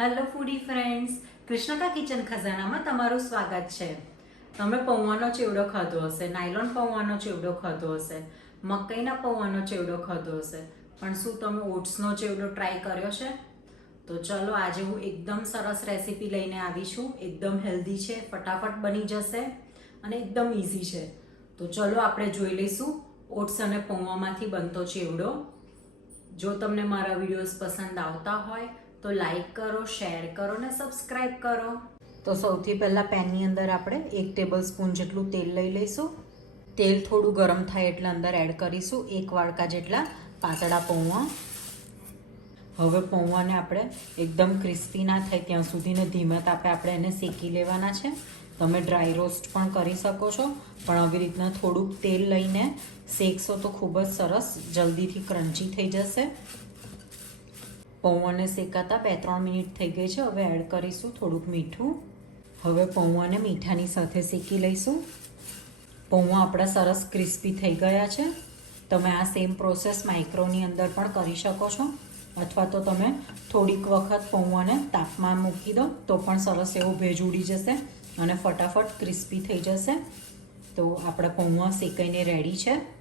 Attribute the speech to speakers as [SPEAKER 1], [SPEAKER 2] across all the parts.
[SPEAKER 1] Hello foodie friends કૃષ્ણકા kitchen ખજાનામાં તમારું સ્વાગત છે. તમે પૌવાનો ચેવડો ખાધો હશે, નાયલોન પૌવાનો ચેવડો ખાધો હશે, મકાઈના પૌવાનો ચેવડો ખાધો હશે, પણ શું તમે ઓટ્સનો ચેવડો ટ્રાય કર્યો છે? તો ચલો આજે હું એકદમ સરસ રેસીપી લઈને આવી છું. એકદમ હેલ્ધી છે, ફટાફટ બની જશે અને એકદમ ઇઝી છે. તો ચલો આપણે જોઈ લઈશું ઓટ્સ અને પૌવામાંથી બનતો ચેવડો. જો તમને મારા વિડીયોઝ પસંદ આવતા હોય તો લાઈક કરો શેર કરો ને સબસ્ક્રાઈબ કરો. તો સૌથી પહેલાં પેનની અંદર આપણે એક ટેબલ સ્પૂન જેટલું તેલ લઈ લઈશું. તેલ થોડું ગરમ થાય એટલે અંદર એડ કરીશું એક વાડકા જેટલા પાતળા પૌવા હવે પૌવાને આપણે એકદમ ક્રિસ્પી ના થાય ત્યાં સુધીને ધીમા તાપે આપણે એને શેકી લેવાના છે. તમે ડ્રાય રોસ્ટ પણ કરી શકો છો, પણ આવી રીતના થોડુંક તેલ લઈને શેકશો તો ખૂબ જ સરસ, જલ્દીથી ક્રન્ચી થઈ જશે. પૌવાને શેકાતા બે ત્રણ મિનિટ થઈ ગઈ છે. હવે એડ કરીશું થોડુંક મીઠું. હવે પૌવાને મીઠાની સાથે શેકી લઈશું. પૌવા આપણા સરસ ક્રિસ્પી થઈ ગયા છે. તમે આ સેમ પ્રોસેસ માઇક્રોની અંદર પણ કરી શકો છો. અથવા તો તમે થોડીક વખત પૌવાને તાપમાં મૂકી દો તો પણ સરસ એવો ભેજ ઉડી જશે અને ફટાફટ ક્રિસ્પી થઈ જશે. તો આપણા પૌવા શેકાઈને રેડી છે.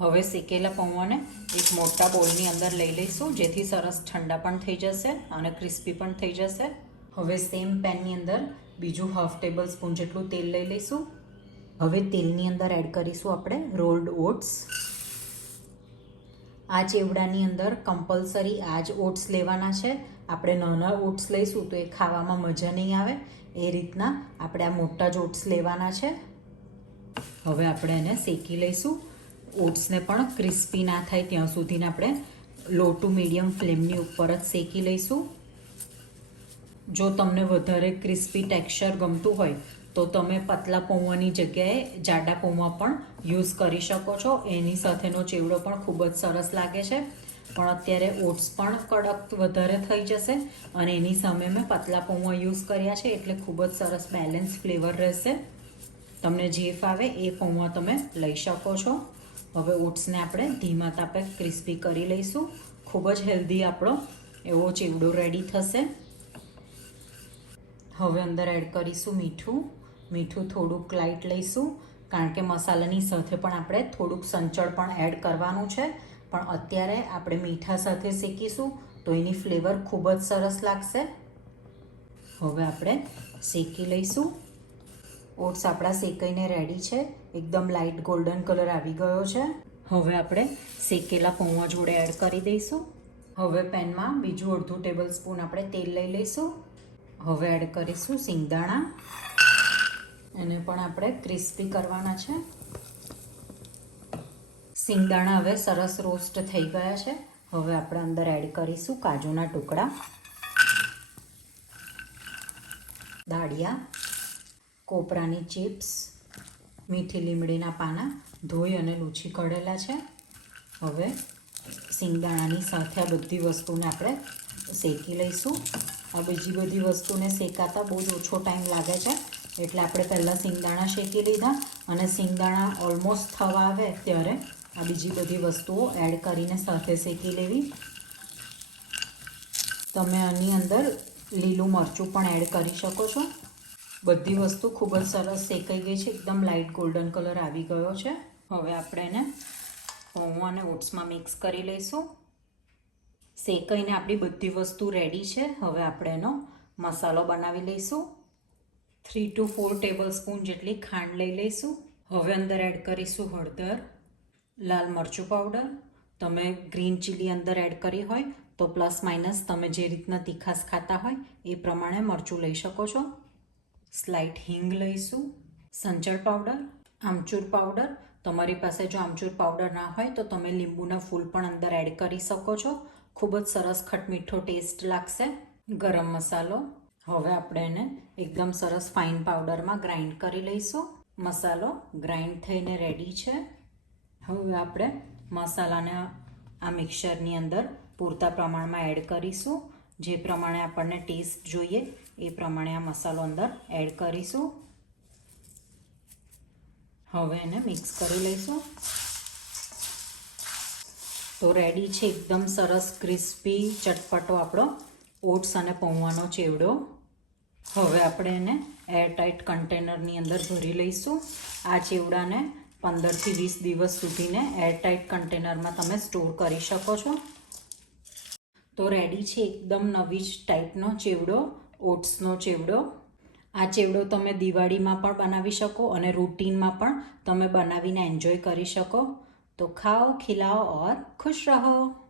[SPEAKER 1] હવે શેકેલા પૌવાને એક મોટા બોલની અંદર લઈ લઈશું, જેથી સરસ ઠંડા પણ થઈ જશે અને ક્રિસ્પી પણ થઈ જશે. હવે સેમ પેનની અંદર બીજું હાફ ટેબલ સ્પૂન જેટલું તેલ લઈ લઈશું. હવે તેલની અંદર એડ કરીશું આપણે રોલ્ડ ઓટ્સ આ ચેવડાની અંદર કમ્પલસરી આ જ ઓટ્સ લેવાના છે. આપણે નાના ઓટ્સ લઈશું તો એ ખાવામાં મજા નહીં આવે. એ રીતના આપણે આ મોટા જ ઓટ્સ લેવાના છે. હવે આપણે એને શેકી લઈશું. ઓટ્સને પણ ક્રિસ્પી ના થાય ત્યાં સુધીને આપણે લો ટુ મીડિયમ ફ્લેમની ઉપર જ શેકી લઈશું. જો તમને વધારે ક્રિસ્પી ટેક્સચર ગમતું હોય, તો તમે પતલા પૌવાની જગ્યાએ જાડા પૌવા પણ યુઝ કરી શકો છો. એની સાથેનો ચેવડો પણ ખૂબ જ સરસ લાગે છે. પણ અત્યારે ઓટ્સ પણ કડક વધારે થઈ જશે અને એની સામે મેં પતલા પૌવા યુઝ કર્યા છે એટલે ખૂબ જ સરસ બેલેન્સ ફ્લેવર રહેશે. તમને જે ફાવે એ પૌવા તમે લઈ શકો છો. હવે ઓટ્સને આપણે ધીમા તાપે ક્રિસ્પી કરી લઈશું. ખૂબ જ હેલ્ધી આપણો એવો ચીવડો રેડી થશે. હવે અંદર એડ કરીશું મીઠું. મીઠું થોડુંક લાઇટ લઈશું, કારણ કે મસાલાની સાથે પણ આપણે થોડુંક સંચળ પણ એડ કરવાનું છે. પણ અત્યારે આપણે મીઠા સાથે શેકીશું, તો એની ફ્લેવર ખૂબ જ સરસ લાગશે. હવે આપણે શેકી લઈશું. ઓટ્સ આપણા શેકાઈને રેડી છે. એકદમ લાઇટ ગોલ્ડન કલર આવી ગયો છે. હવે આપણે શેકેલા પૌવા જોડે એડ કરી દઈશું. હવે પેનમાં બીજું અડધું ટેબલ સ્પૂન આપણે તેલ લઈ લઈશું. હવે એડ કરીશું સિંગદાણા એને પણ આપણે ક્રિસ્પી કરવાના છે. સિંગદાણા હવે સરસ રોસ્ટ થઈ ગયા છે. હવે આપણે અંદર એડ કરીશું કાજુના ટુકડા. દાળિયા, કોપરાની ચિપ્સ મીઠી લીમડીના પાના ધોઈ અને લૂછી કાઢેલા છે. હવે સિંગદાણાની સાથે આ બધી વસ્તુને આપણે શેકી લઈશું. આ બીજી બધી વસ્તુને શેકાતા બહુ જ ઓછો ટાઈમ લાગે છે. એટલે આપણે પહેલાં સિંગદાણા શેકી લીધા અને સિંગદાણા ઓલમોસ્ટ થવા આવે ત્યારે આ બીજી બધી વસ્તુઓ એડ કરીને સાથે શેકી લેવી. તમે આની અંદર લીલું મરચું પણ એડ કરી શકો છો. બધી વસ્તુ ખૂબ જ સરસ શેકાઈ ગઈ છે. એકદમ લાઇટ ગોલ્ડન કલર આવી ગયો છે. હવે આપણે એને પૌવા અને ઓટ્સમાં મિક્સ કરી લઈશું. શેકાઈને આપણી બધી વસ્તુ રેડી છે. હવે આપણે એનો મસાલો બનાવી લઈશું. Three two four tablespoon જેટલી ખાંડ લઈ લઈશું. હવે અંદર એડ કરીશું હળદર, લાલ મરચું પાવડર તમે ગ્રીન ચીલી અંદર એડ કરી હોય તો પ્લસ માઇનસ તમે જે રીતના તીખાસ ખાતા હોય એ પ્રમાણે મરચું લઈ શકો છો. સ્લાઇટ હિંગ લઈશું, સંચળ પાવડર, આમચૂર પાવડર. તમારી પાસે જો આમચૂર પાવડર ના હોય તો તમે લીંબુના ફૂલ પણ અંદર એડ કરી શકો છો. ખૂબ જ સરસ ખટમીઠો ટેસ્ટ લાગશે. ગરમ મસાલો. હવે આપણે એને એકદમ સરસ ફાઇન પાવડરમાં ગ્રાઇન્ડ કરી લઈશું. મસાલો ગ્રાઇન્ડ થઈને રેડી છે. હવે આપણે મસાલાને આ મિક્સરની અંદર પૂરતા પ્રમાણમાં એડ કરીશું. જે પ્રમાણે આપણને ટેસ્ટ જોઈએ, એ પ્રમાણે આ મસાલો અંદર એડ કરીશું. હવે એને મિક્સ કરી લઈશું. તો રેડી છે એકદમ સરસ ક્રિસ્પી ચટપટો આપણો ઓટ્સ અને પૌવાનો ચેવડો. હવે આપણે એને એરટાઇટ કન્ટેનરની અંદર ભરી લઈશું. આ ચેવડાને પંદરથી વીસ દિવસ સુધીને એરટાઇટ કન્ટેનરમાં તમે સ્ટોર કરી શકો છો. તો રેડી છે એકદમ નવી જ ટાઈપનો ચેવડો, ઓટ્સનો ચેવડો. આ ચેવડો તમે દિવાળીમાં પણ બનાવી શકો અને રૂટીનમાં પણ તમે બનાવીને એન્જોય કરી શકો. તો ખાઓ, ખીલાઓ ઓર ખુશ રહો.